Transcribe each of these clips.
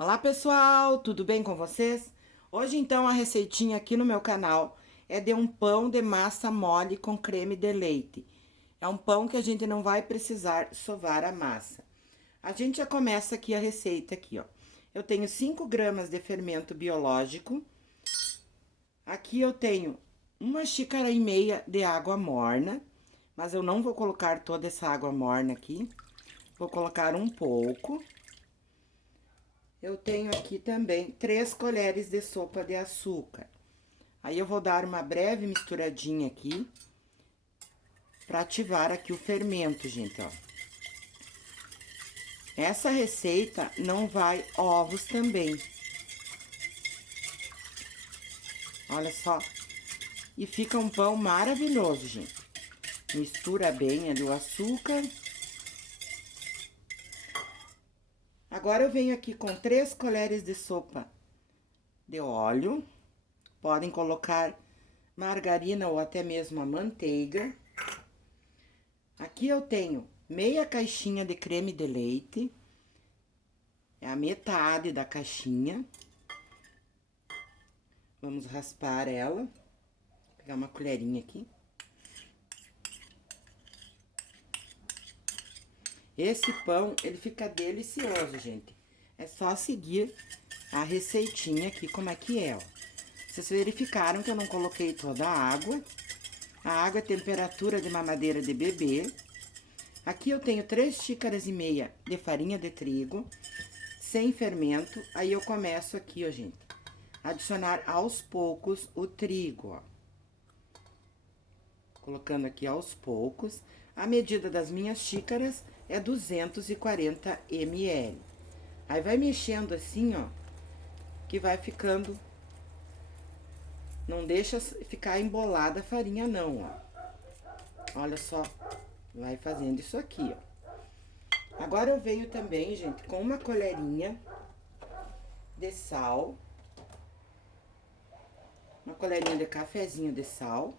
Olá pessoal, tudo bem com vocês? Hoje então a receitinha aqui no meu canal é de um pão de massa mole com creme de leite. É um pão que a gente não vai precisar sovar a massa. A gente já começa aqui a receita aqui, ó. Eu tenho 5 gramas de fermento biológico. Aqui eu tenho 1,5 xícaras de água morna, mas eu não vou colocar toda essa água morna aqui. Vou colocar um pouco. Eu tenho aqui também 3 colheres de sopa de açúcar. Aí eu vou dar uma breve misturadinha aqui para ativar aqui o fermento, gente, ó. Essa receita não vai ovos também. Olha só. E fica um pão maravilhoso, gente. Mistura bem ali o açúcar. Agora eu venho aqui com 3 colheres de sopa de óleo. Podem colocar margarina ou até mesmo a manteiga. Aqui eu tenho meia caixinha de creme de leite. É a metade da caixinha. Vamos raspar ela. Vou pegar uma colherinha aqui. Esse pão, ele fica delicioso, gente. É só seguir a receitinha aqui, como é que é, ó. Vocês verificaram que eu não coloquei toda a água. A água é temperatura de mamadeira de bebê. Aqui eu tenho 3,5 xícaras de farinha de trigo, sem fermento. Aí eu começo aqui, ó, gente, adicionar aos poucos o trigo, ó. Colocando aqui aos poucos. A medida das minhas xícaras é 240 ml. Aí vai mexendo assim, ó, que vai ficando. Não deixa ficar embolada a farinha, não, ó. Olha só, vai fazendo isso aqui, ó. Agora eu venho também, gente, com uma colherinha de sal. Uma colherinha de cafezinho de sal.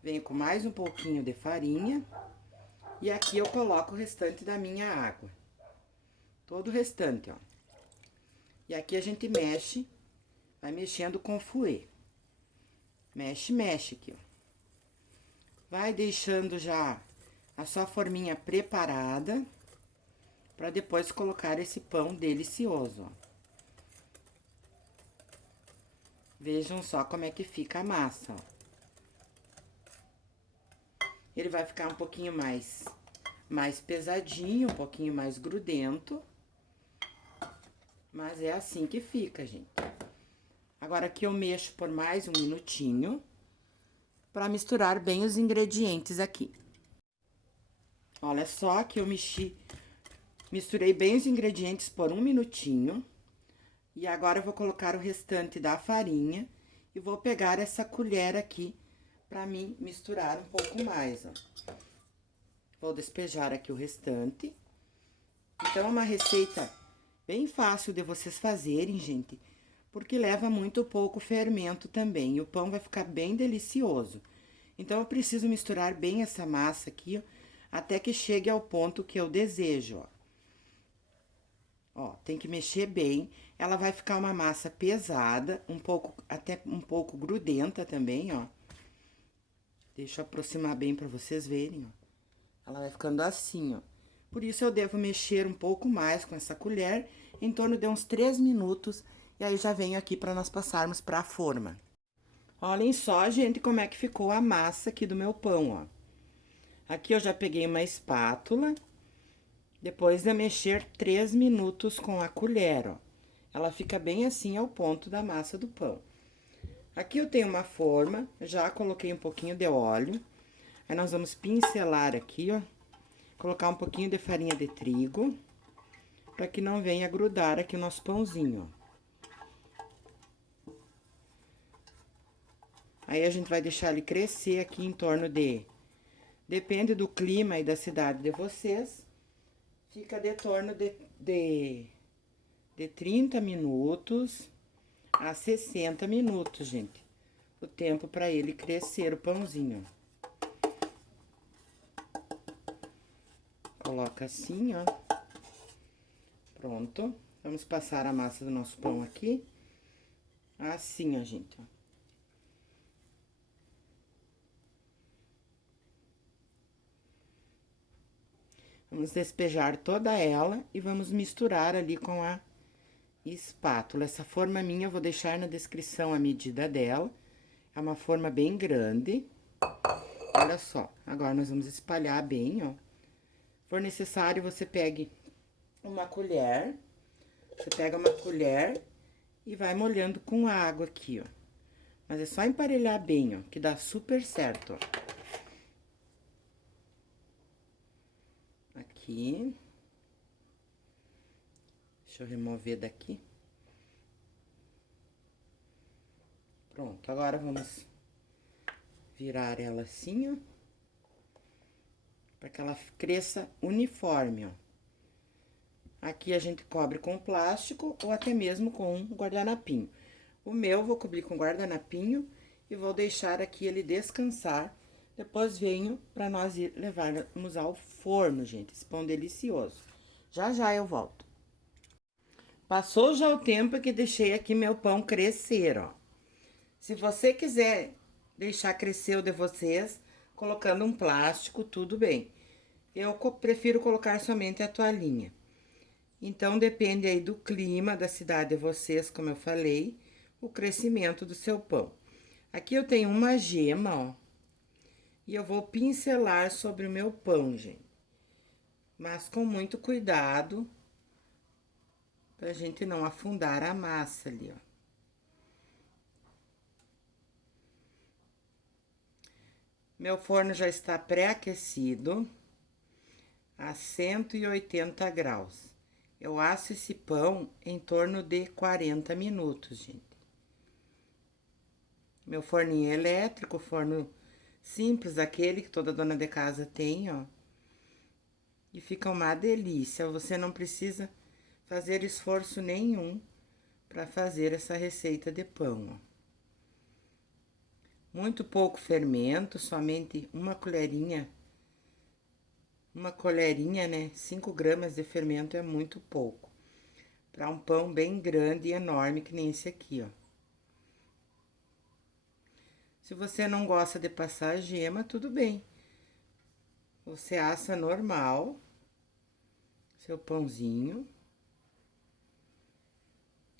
Venho com mais um pouquinho de farinha. E aqui eu coloco o restante da minha água. Todo o restante, ó. E aqui a gente mexe, vai mexendo com o fouet. Mexe, mexe aqui, ó. Vai deixando já a sua forminha preparada para depois colocar esse pão delicioso, ó. Vejam só como é que fica a massa, ó. Ele vai ficar um pouquinho mais pesadinho, um pouquinho mais grudento. Mas é assim que fica, gente. Agora aqui eu mexo por mais um minutinho para misturar bem os ingredientes aqui. Olha só que eu misturei bem os ingredientes por um minutinho. E agora eu vou colocar o restante da farinha e vou pegar essa colher aqui para mim misturar um pouco mais, ó. Vou despejar aqui o restante. Então, é uma receita bem fácil de vocês fazerem, gente, porque leva muito pouco fermento também. E o pão vai ficar bem delicioso. Então, eu preciso misturar bem essa massa aqui, ó, até que chegue ao ponto que eu desejo, ó. Ó, tem que mexer bem. Ela vai ficar uma massa pesada, até um pouco grudenta também, ó. Deixa eu aproximar bem pra vocês verem, ó. Ela vai ficando assim, ó. Por isso, eu devo mexer um pouco mais com essa colher, em torno de uns 3 minutos. E aí, já venho aqui para nós passarmos para a forma. Olhem só, gente, como é que ficou a massa aqui do meu pão, ó. Aqui eu já peguei uma espátula. Depois de mexer 3 minutos com a colher, ó. Ela fica bem assim ao ponto da massa do pão. Aqui eu tenho uma forma, já coloquei um pouquinho de óleo. Aí, nós vamos pincelar aqui, ó. Colocar um pouquinho de farinha de trigo, para que não venha grudar aqui o nosso pãozinho, ó. Aí, a gente vai deixar ele crescer aqui em torno de... Depende do clima e da cidade de vocês. Fica de torno de 30 minutos a 60 minutos, gente. O tempo para ele crescer, o pãozinho. Coloca assim, ó. Pronto. Vamos passar a massa do nosso pão aqui. Assim, ó, gente, ó. Vamos despejar toda ela e vamos misturar ali com a espátula. Essa forma minha eu vou deixar na descrição a medida dela. É uma forma bem grande. Olha só, agora nós vamos espalhar bem, ó. Se for necessário, você pegue uma colher. Você pega uma colher e vai molhando com água aqui, ó. Mas é só emparelhar bem, ó, que dá super certo, ó. Aqui. Deixa eu remover daqui. Pronto, agora vamos virar ela assim, ó. Pra que ela cresça uniforme, ó. Aqui a gente cobre com plástico ou até mesmo com guardanapinho. O meu vou cobrir com guardanapinho e vou deixar aqui ele descansar. Depois venho para nós levarmos ao forno, gente. Esse pão delicioso. Já já eu volto. Passou já o tempo que deixei aqui meu pão crescer, ó. Se você quiser deixar crescer o de vocês, colocando um plástico, tudo bem. Eu prefiro colocar somente a toalhinha. Então, depende aí do clima da cidade de vocês, como eu falei, o crescimento do seu pão. Aqui eu tenho uma gema, ó, e eu vou pincelar sobre o meu pão, gente. Mas com muito cuidado, pra gente não afundar a massa ali, ó. Meu forno já está pré-aquecido a 180 graus. Eu asso esse pão em torno de 40 minutos, gente. Meu forninho é elétrico, forno simples, aquele que toda dona de casa tem, ó. E fica uma delícia. Você não precisa fazer esforço nenhum para fazer essa receita de pão, ó. Muito pouco fermento, somente uma colherinha, né? 5 gramas de fermento é muito pouco. Para um pão bem grande e enorme, que nem esse aqui, ó. Se você não gosta de passar a gema, tudo bem. Você assa normal, seu pãozinho.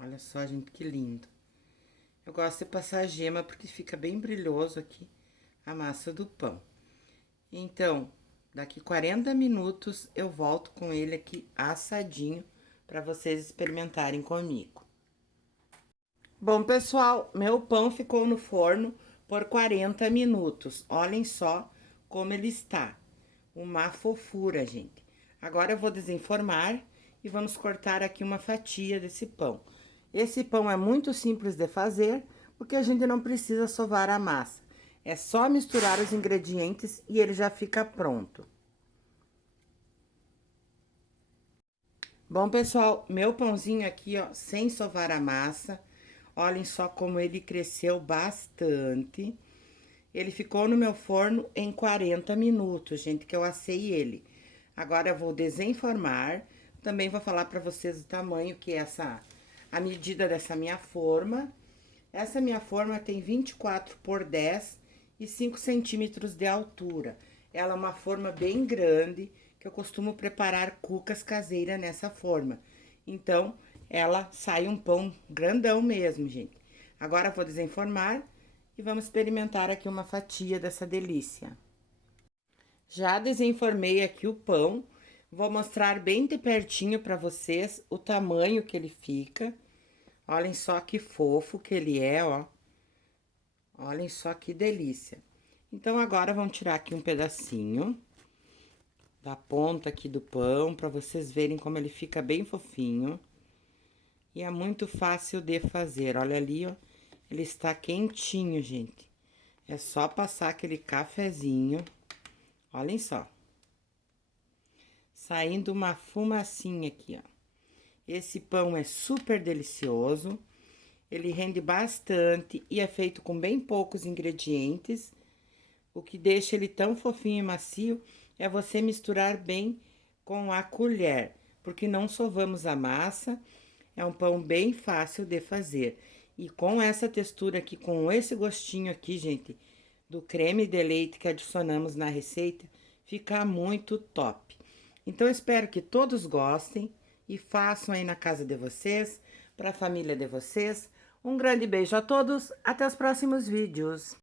Olha só, gente, que lindo. Eu gosto de passar a gema porque fica bem brilhoso aqui a massa do pão. Então, daqui 40 minutos eu volto com ele aqui assadinho para vocês experimentarem comigo. Bom, pessoal, meu pão ficou no forno por 40 minutos. Olhem só como ele está. Uma fofura, gente. Agora eu vou desenformar e vamos cortar aqui uma fatia desse pão. Esse pão é muito simples de fazer, porque a gente não precisa sovar a massa. É só misturar os ingredientes e ele já fica pronto. Bom, pessoal, meu pãozinho aqui, ó, sem sovar a massa. Olhem só como ele cresceu bastante. Ele ficou no meu forno em 40 minutos, gente, que eu assei ele. Agora eu vou desenformar. Também vou falar pra vocês o tamanho que é a medida dessa minha forma. Essa minha forma tem 24 por 10 e 5 centímetros de altura. Ela é uma forma bem grande, que eu costumo preparar cucas caseiras nessa forma. Então, ela sai um pão grandão mesmo, gente. Agora eu vou desenformar e vamos experimentar aqui uma fatia dessa delícia. Já desenformei aqui o pão, vou mostrar bem de pertinho para vocês o tamanho que ele fica. Olhem só que fofo que ele é, ó. Olhem só que delícia. Então, agora vamos tirar aqui um pedacinho da ponta aqui do pão, para vocês verem como ele fica bem fofinho. E é muito fácil de fazer. Olha ali, ó. Ele está quentinho, gente. É só passar aquele cafezinho. Olhem só. Saindo uma fumacinha aqui, ó. Esse pão é super delicioso. Ele rende bastante e é feito com bem poucos ingredientes. O que deixa ele tão fofinho e macio é você misturar bem com a colher. porque não sovamos a massa. É um pão bem fácil de fazer. E com essa textura aqui, com esse gostinho aqui, gente, do creme de leite que adicionamos na receita, fica muito top. Então, eu espero que todos gostem e façam aí na casa de vocês, para a família de vocês. Um grande beijo a todos, até os próximos vídeos.